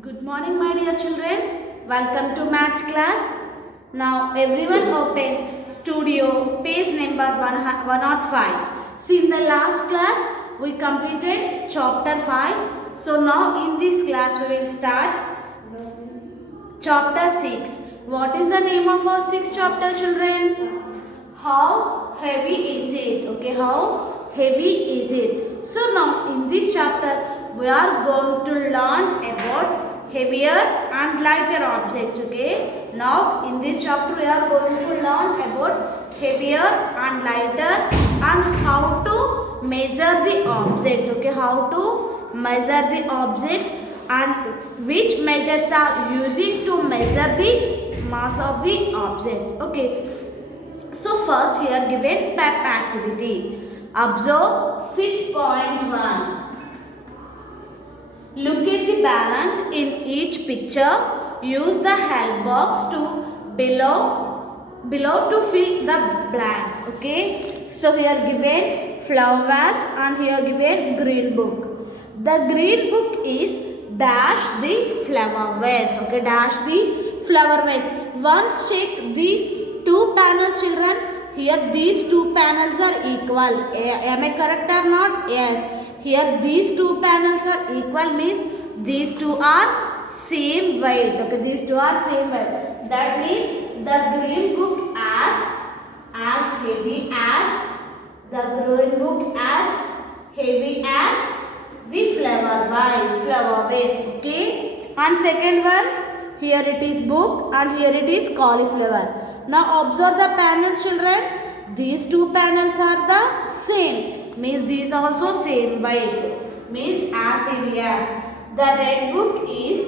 Good morning, my dear children. Welcome to maths class. Now, everyone open studio page number 105. So, in the last class, we completed chapter 5. So, now in this class, we will start chapter 6. What is the name of our sixth chapter, children? How heavy is it? Okay, how heavy is it? So, now in this chapter, we are going to learn about heavier and lighter objects. Okay, now in this chapter we are going to learn about heavier and lighter and how to measure the object. Okay, how to measure the objects and which measures are using to measure the mass of the object. Okay, so first here given PEP activity. Observe 6.1. Look at the balance in each picture. Use the help box to below to fill the blanks. Okay. So here given flower vase and here given green book. The green book is dash the flower vase. Okay. Dash the flower vase. Once check these two panels, children. Here these two panels are equal. Am I correct or not? Yes. Here these two panels are equal means these two are same weight. Okay, these two are same weight. That means the green book as heavy as heavy as the flower vase. Okay. And second one, here it is book and here it is cauliflower. Now observe the panels, children. These two panels are the same. Means these also same weight. Means as heavy as. The red book is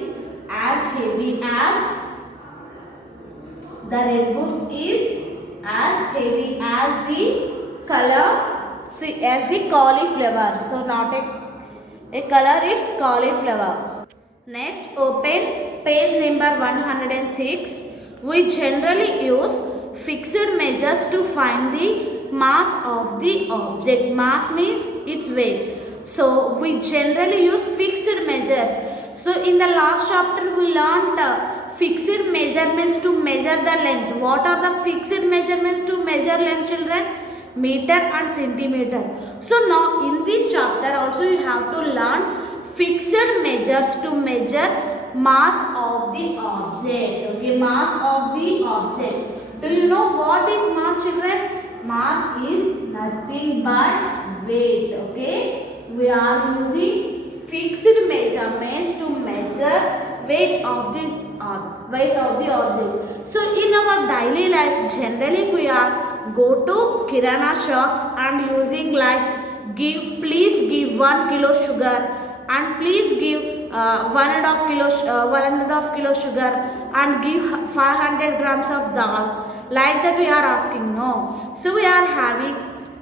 as heavy as. The red book is as heavy as the color. See, as the cauliflower. So not a color, it's cauliflower. Next, open page number 106. We generally use fixed measures to find the mass of the object. Mass means its weight. So, we generally use fixed measures. So, in the last chapter, we learned fixed measurements to measure the length. What are the fixed measurements to measure length, children? Meter and centimeter. So, now in this chapter also you have to learn fixed measures to measure mass of the object. Okay, mass of the object. Do you know what is mass, children? Mass is nothing but weight. Okay, we are using fixed measurements to measure weight of the object. So in our daily life, generally we are go to kirana shops and using like please give 1 kilo sugar and please give 1.5 kilo sugar and give 500 grams of dal. Like that we are asking, no. So we are having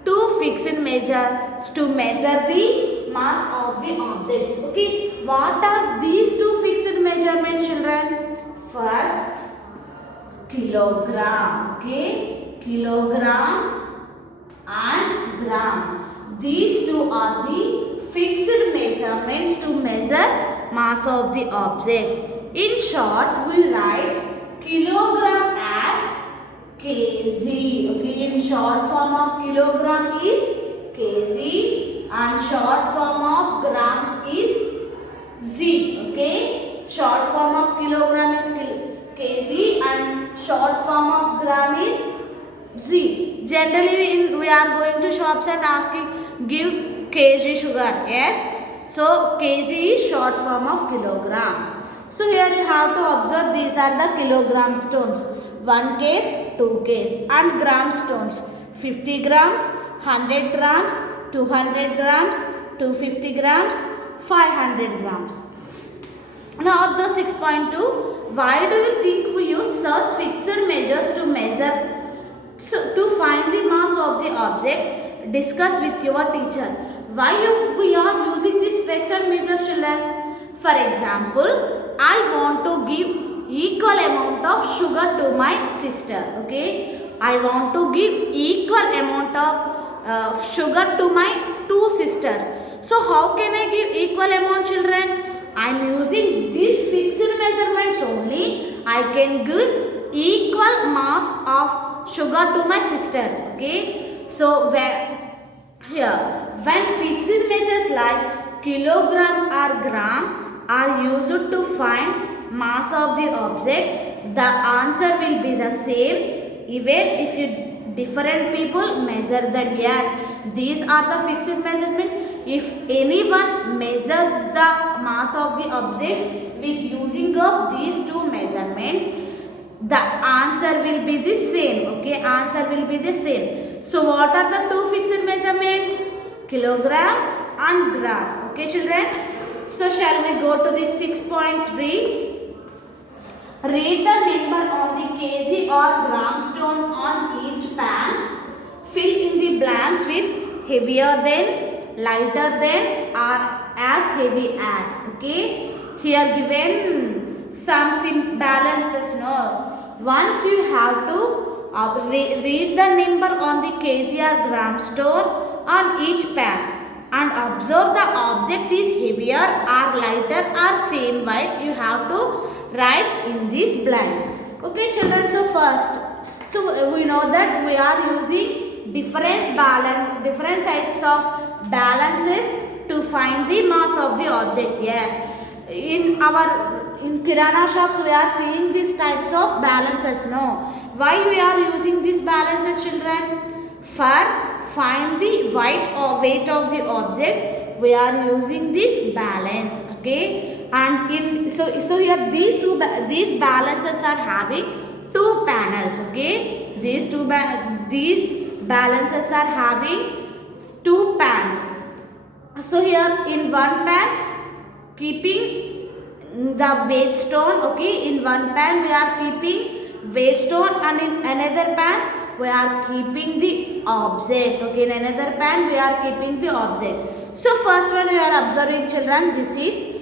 two fixed measures to measure the mass of the objects. Okay, what are these two fixed measurements, children? First, kilogram. Okay, kilogram and gram. These two are the fixed measurements to measure mass of the object. In short, we write kilogram as kg. Okay, in short form of kilogram is kg and short form of grams is z. Okay, short form of kilogram is kg and short form of gram is z. Generally we are going to shops and asking give kg sugar. Yes, so kg is short form of kilogram. So here you have to observe these are the kilogram stones. 1 case, 2 case and gram stones. 50 grams, 100 grams, 200 grams, 250 grams, 500 grams. Now observe 6.2. Why do you think we use such fixed measures to measure, to find the mass of the object? Discuss with your teacher. Why we are using these fixed measures, children? For example, I want to give equal amount of sugar to my sister. Okay, I want to give equal amount of sugar to my two sisters. So how can I give equal amount, children? I am using this fixed I can give equal mass of sugar to my sisters. Okay, so when fixed measures like kilogram or gram are used to find mass of the object, the answer will be the same even if you different people measure them. Yes, these are the fixed measurement. If anyone measure the mass of the object with using of these two measurements, the answer will be the same. Okay, answer will be the same. So what are the two fixed measurements? Kilogram and gram. Okay children. So shall we go to the 6.3. Read the number on the kg or gram stone on each pan. Fill in the blanks with heavier than, lighter than, or as heavy as. Okay. Here given some balances. No. Once you have to read the number on the kg or gram stone on each pan and observe the object is heavier or lighter or same weight, you have to write in this blank. Okay children, so first, so we know that we are using different types of balances to find the mass of the object. Yes, in kirana shops we are seeing these types of balances. No, why we are using these balances children? For find the weight of the objects, we are using this balance. Okay, and so here these balances are having two panels. Okay, these balances are having two pans. So here in one pan keeping the weight stone. Okay, in one pan we are keeping weight stone, and in another pan we are keeping the object. Okay, in another pan we are keeping the object. So first one we are observing children, this is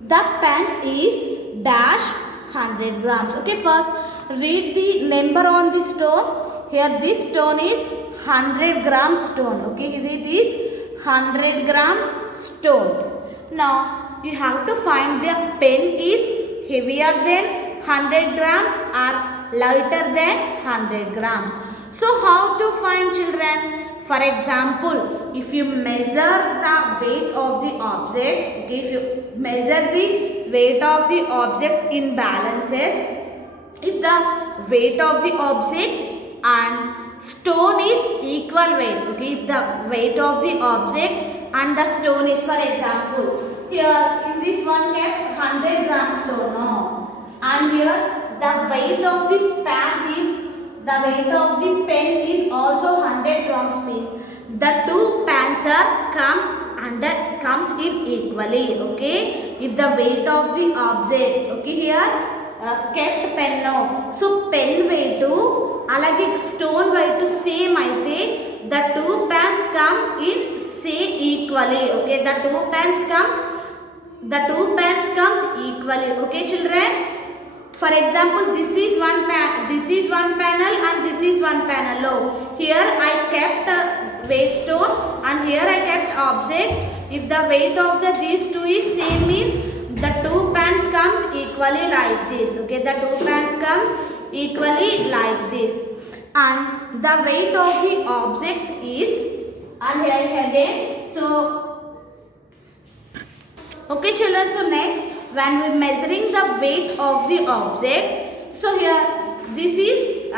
the pan is dash 100 grams. Okay, first read the number on the stone. Here this stone is 100 gram stone. Okay, it is 100 grams stone. Now you have to find the pen is heavier than 100 grams or lighter than 100 grams. So how to find children? For example, if you measure the weight of the object, okay, if you measure the weight of the object in balances, if the weight of the object and stone is equal weight, okay, if the weight of the object and the stone is, for example, here in this one kept 100 gram stone, no, and here the weight of the pan is, the weight of the pen is also 100 grams means the two pans are comes in equally. Okay, if the weight of the object, okay, here kept pen now, so pen weight alage stone weight same aithe the two pans come in say equally. Okay, the two pans comes equally. Okay children. For example, this is one panel and this is one panel. Low. Here I kept weight stone and here I kept object. If the weight of these two is same means the two pans comes equally like this. Okay, the two pans comes equally like this. And the weight of the object is, and here again. So, okay children, so next, when we measuring the weight of the object, so here this is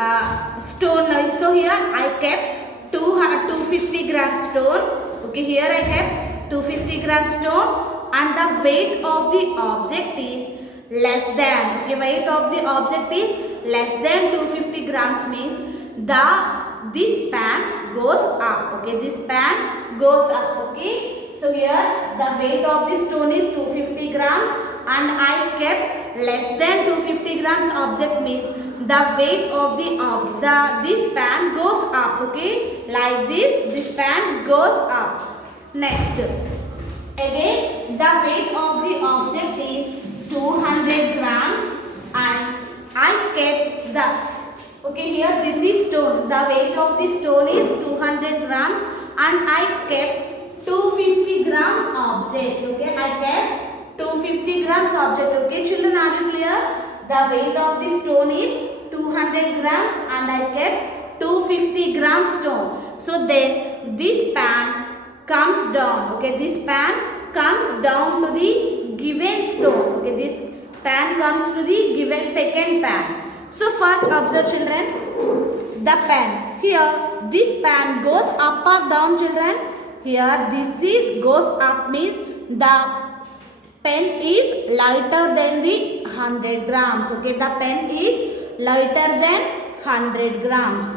stone. So here I kept 250 gram stone. Okay, here I kept 250 gram stone, and the weight of the object is less than. Okay, weight of the object is less than 250 grams means this pan goes up. Okay, this pan goes up. Okay, so here the weight of the stone is 250 grams. And I kept less than 250 grams object means the weight of this pan goes up. Okay, like this pan goes up. Next, again the weight of the object is 200 grams and I kept okay, here this is stone. The weight of the stone is 200 grams and I kept 250 grams object. Okay, I kept 250 grams object. Okay children, are you clear? The weight of the stone is 200 grams and I kept 250 gram stone. So then this pan comes down. Okay, this pan comes down to the given stone. Okay, this pan comes to the given second pan. So first observe children, the pan. Here this pan goes up or down children. Here this is goes up means the pen is lighter than the 100 grams. Okay, the pen is lighter than 100 grams.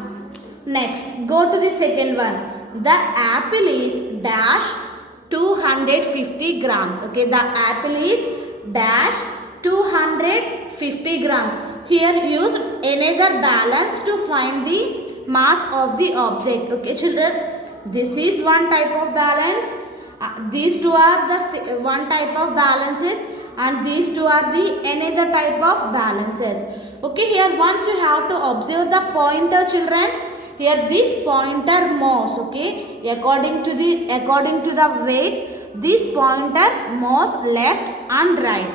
Next, go to the second one. The apple is dash 250 grams. Okay, the apple is dash 250 grams. Here use another balance to find the mass of the object. Okay children, this is one type of balance. These two are the one type of balances and these two are the another type of balances. Okay, here once you have to observe the pointer children. Here this pointer moves. Okay, according to the weight, this pointer moves left and right.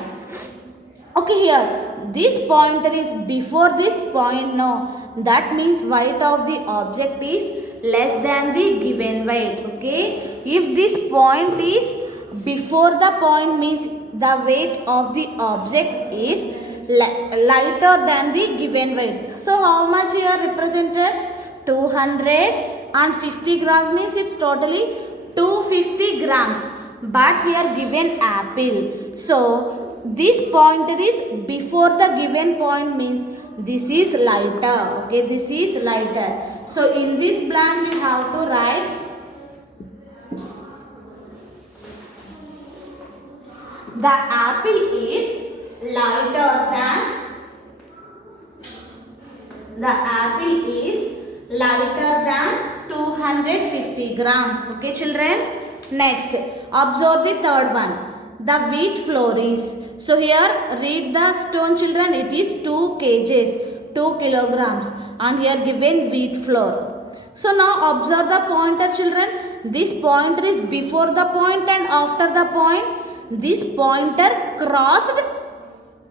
Okay, here this pointer is before this point. No, that means weight of the object is less than the given weight. Okay, if this point is before the point means the weight of the object is lighter than the given weight. So how much here represented? 250 grams means it's totally 250 grams. But here given apple. So this pointer is before the given point means this is lighter. Okay, this is lighter. So in this blank you have to write the apple is lighter than lighter than 250 grams. Okay children. Next, observe the third one. The wheat flour is. So here read the stone children. It is 2 kgs, 2 kilograms, and here given wheat flour. So now observe the pointer children. This pointer is before the point and after the point. This pointer crossed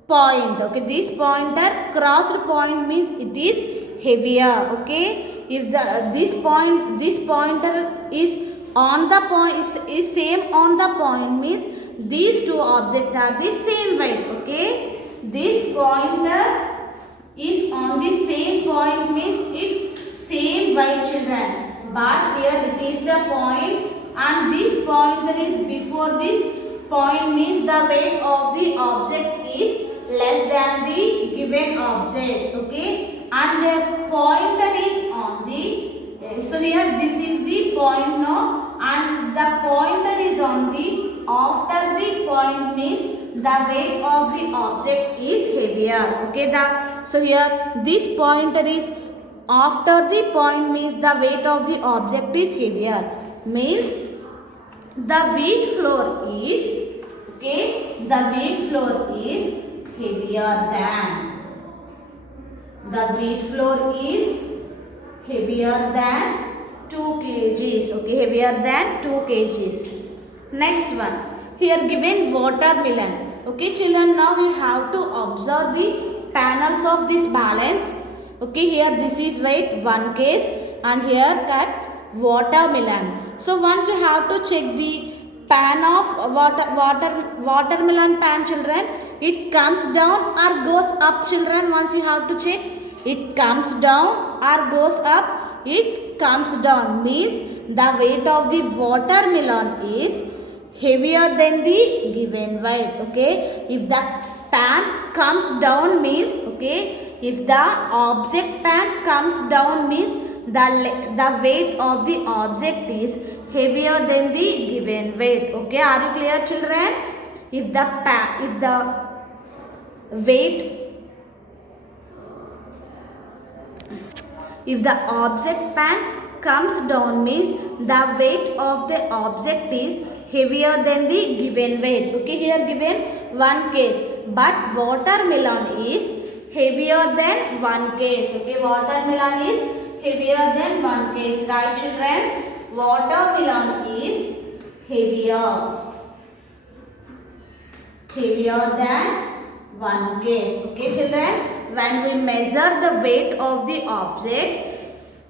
point. Okay, this pointer crossed point means it is heavier. Okay, if this pointer is on the point is same on the point means these two objects are the same weight. Okay, this pointer is on the same point means it's same weight children. But here it is the point and this pointer is before this point means the weight of the object is less than the given object. Okay, and the pointer is on the so here this is the point now and the pointer is on the after the point means the weight of the object is heavier. Okay, so here this pointer is after the point means the weight of the object is heavier. Means the wheat flour is heavier than 2 kgs. Okay, heavier than 2 kgs. Next one, here given watermelon. Okay children, now we have to observe the panels of this balance. Okay, here this is weight 1 kg and here cut watermelon. So once you have to check the pan of watermelon pan children, it comes down or goes up children. Once you have to check, it comes down or goes up. It comes down means the weight of the watermelon is heavier than the given weight. Okay, if the pan comes down means if the object pan comes down means the weight of the object is heavier than the given weight. Okay, are you clear children? If the object pan comes down means the weight of the object is heavier than the given weight. Okay, here given 1 kg, but watermelon is heavier than 1 kg. Okay, watermelon is heavier than 1 kg. Right children? Watermelon is heavier than 1 kg. Okay children, when we measure the weight of the objects,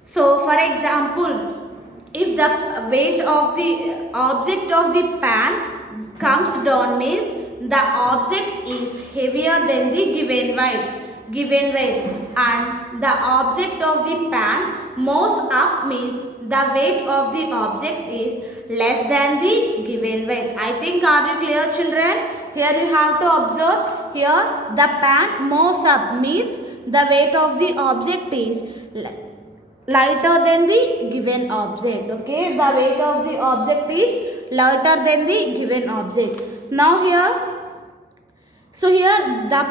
so for example, if the weight of the object of the pan comes down means the object is heavier than the given weight, and the object of the pan moves up means the weight of the object is less than the given weight. I think, are you clear children? Here you have to observe, here the pan moves up means the weight of the object is lighter than the given object. Okay, the weight of the object is lighter than the given object. Now here, so here the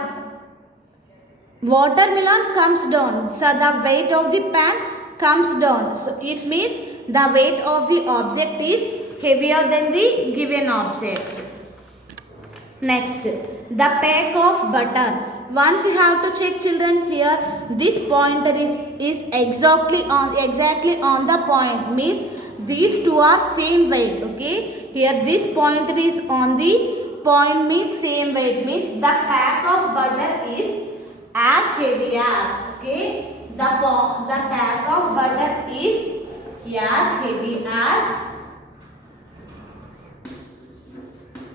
watermelon comes down, so the weight of the pan comes down, so it means the weight of the object is heavier than the given object. Next, the pack of butter. Once you have to check children, here this pointer is exactly on the point, means these two are same weight. Okay, here this pointer is on the point means same weight, means the pack of butter is as heavy as, okay, the pack of butter is as heavy as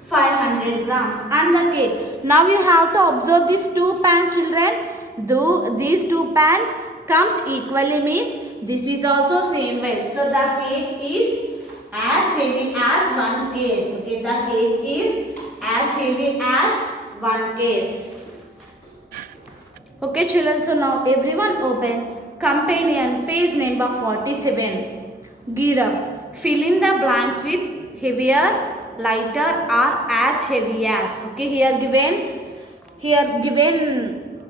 500 grams, and the cake. Now you have to observe these two pans children. Though these two pans comes equally means this is also same weight. So the cake is as heavy as 1 kg. Okay, the cake is as heavy as 1 kg. Okay children, so now everyone open companion page number 47. Gear up. Fill in the blanks with heavier, lighter or as heavy as. Okay, here given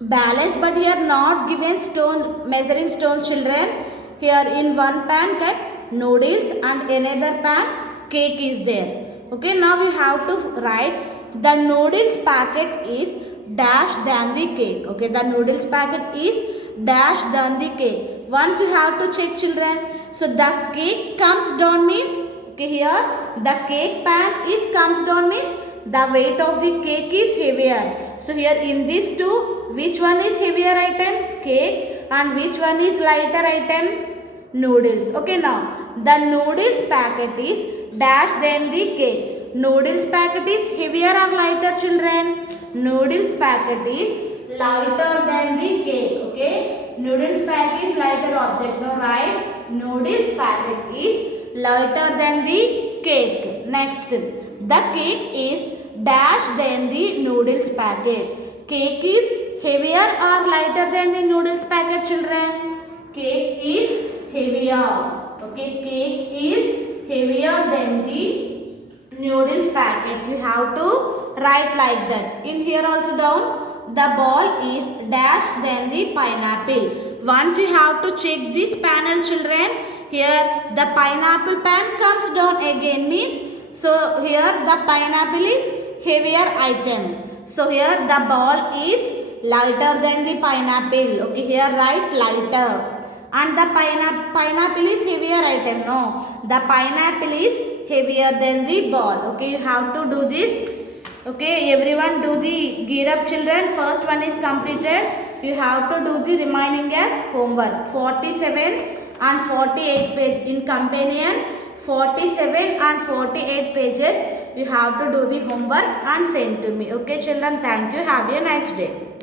balance, but here not given stone, measuring stones children. Here in one pan get noodles and another pan cake is there. Okay, now we have to write the noodles packet is dash than the cake. Okay, the noodles packet is dash than the cake. Once you have to check children. So the cake comes down means, okay, here the cake pan is comes down means the weight of the cake is heavier. So here in these two, which one is heavier item? Cake. And which one is lighter item? Noodles. Okay, now the noodles packet is dash than the cake. Noodles packet is heavier or lighter children? Noodles packet is lighter than the cake. Okay, noodles packet is lighter object. No, right? Noodles packet is lighter than the cake. Next, the cake is dash than the noodles packet. Cake is heavier or lighter than the noodles packet children? Cake is heavier. Okay, cake is heavier than the noodles packet. We have to write like that. In here also down, the ball is dash than the pineapple. Once you have to check this panel children. Here the pineapple pan comes down again means, so here the pineapple is heavier item. So here the ball is lighter than the pineapple. Okay, here write lighter. And the pineapple is heavier item. No, the pineapple is heavier than the ball. Okay, you have to do this. Okay, everyone do the gear up children. First one is completed. You have to do the remaining as homework. 47 and 48 page in companion. 47 and 48 pages. You have to do the homework and send to me. Okay children, thank you. Have a nice day.